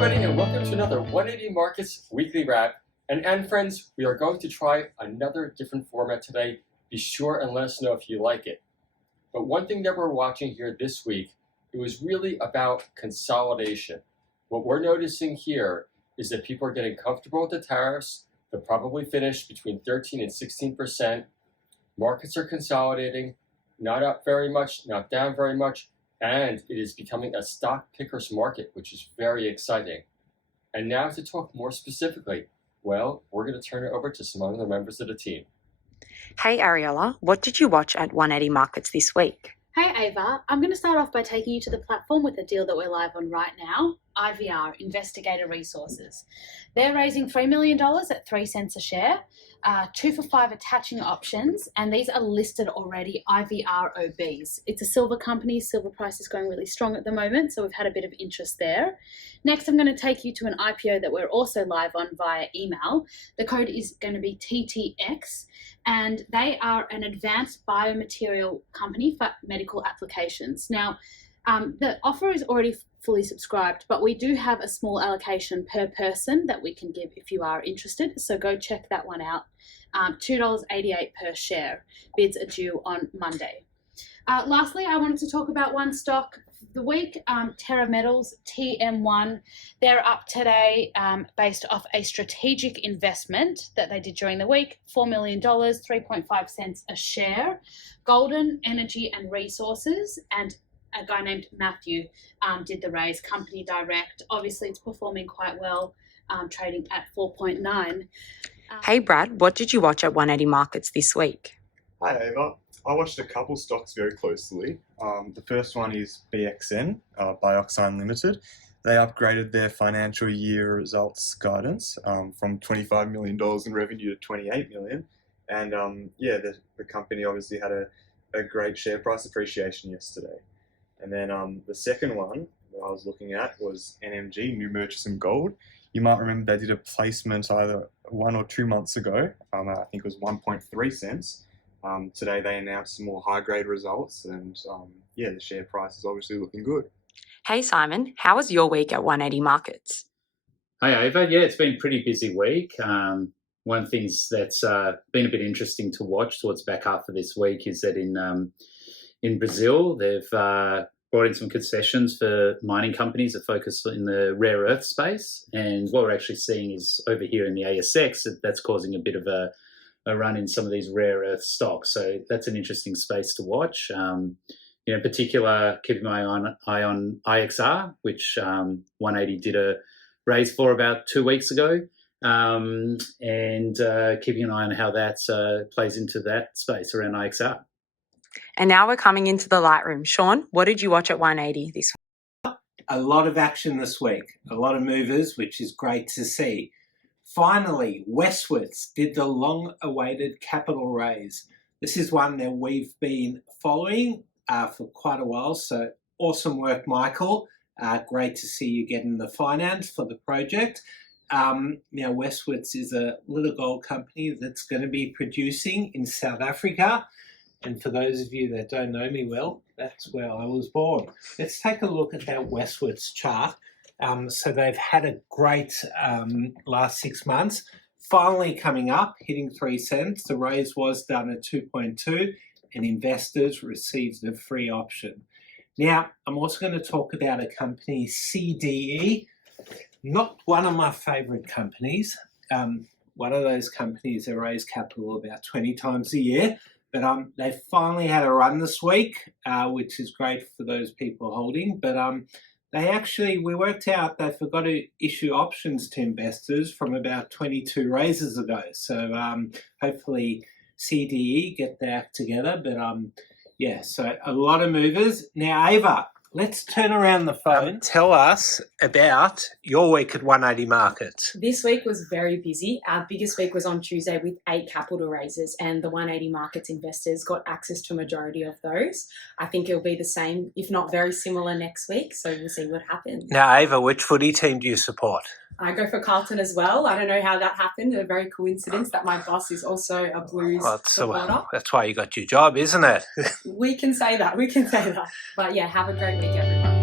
everybody, and welcome to another 180 Markets Weekly Wrap. And friends, we are going to try another different format today. Be sure and let us know if you like it. But one thing that we're watching here this week, it was really about consolidation. What we're noticing here is that people are getting comfortable with the tariffs. They're probably finished between 13 and 16%. Markets are consolidating, not up very much, not down very much, and it is becoming a stock picker's market, which is very exciting. And now to talk more specifically, well, we're going to turn it over to some other members of the team. Hey Ariella, what did you watch at 180 Markets this week? Hey Ava, I'm going to start off by taking you to the platform with a deal that we're live on right now, IVR, Investigator Resources. They're raising $3 million at 3 cents a share, 2 for 5 attaching options, and these are listed already IVROBs. It's a silver company, silver price is going really strong at the moment, so we've had a bit of interest there. Next, I'm going to take you to an IPO that we're also live on via email. The code is going to be TTX, and they are an advanced biomaterial company for medical applications. Now, the offer is already fully subscribed, but we do have a small allocation per person that we can give if you are interested. So go check that one out. $2.88 per share. Bids are due on Monday. Lastly, I wanted to talk about one stock of the week, Terra Metals, TM1. They're up today based off a strategic investment that they did during the week, $4 million, 3.5 cents a share. Golden Energy and Resources and a guy named Matthew did the raise, company direct. Obviously, it's performing quite well, trading at 4.9. Hey Brad, what did you watch at 180 Markets this week? Hi Ava, I watched a couple stocks very closely. The first one is BXN, Bioxine Limited. They upgraded their financial year results guidance from $25 million in revenue to $28 million. And the company obviously had a great share price appreciation yesterday. And then the second one that I was looking at was NMG, New Murchison Gold. You might remember they did a placement either 1 or 2 months ago. I think it was 1.3 cents. Today they announced some more high-grade results, and the share price is obviously looking good. Hey Simon, how was your week at 180 Markets? Hi Ava, yeah, it's been a pretty busy week. One of the things that's been a bit interesting to watch towards the back half of this week is that in Brazil, they've brought in some concessions for mining companies that focus in the rare earth space. And what we're actually seeing is over here in the ASX, that's causing a bit of a run in some of these rare earth stocks. So that's an interesting space to watch. In particular, keeping my eye on IXR, which 180 did a raise for about 2 weeks ago. And keeping an eye on how that plays into that space around IXR. And now we're coming into the Lightroom. Sean, what did you watch at 180 this week? A lot of action this week, a lot of movers, which is great to see. Finally, Westwards did the long-awaited capital raise. This is one that we've been following for quite a while, so awesome work, Michael. Great to see you getting the finance for the project. Now, Westwards is a little gold company that's going to be producing in South Africa. And for those of you that don't know me well, that's where I was born. Let's take a look at that Westwards chart. So they've had a great last 6 months, finally coming up, hitting 3 cents. The raise was done at 2.2 and investors received the free option. Now, I'm also going to talk about a company, CDE, not one of my favorite companies. One of those companies that raise capital about 20 times a year. But they finally had a run this week, which is great for those people holding. But we worked out they forgot to issue options to investors from about 22 raises ago. So hopefully CDE get their act together. But so a lot of movers. Now, Ava, let's turn around the phone. Tell us about your week at 180 Markets. This week was very busy. Our biggest week was on Tuesday with 8 capital raises, and the 180 Markets investors got access to a majority of those. I think it'll be the same, if not very similar, next week. So we'll see what happens. Now, Ava, which footy team do you support? I go for Carlton as well. I don't know how that happened. A very coincidence that my boss is also a Blues supporter. That's why you got your job, isn't it? We can say that. But yeah, have a great week, everyone.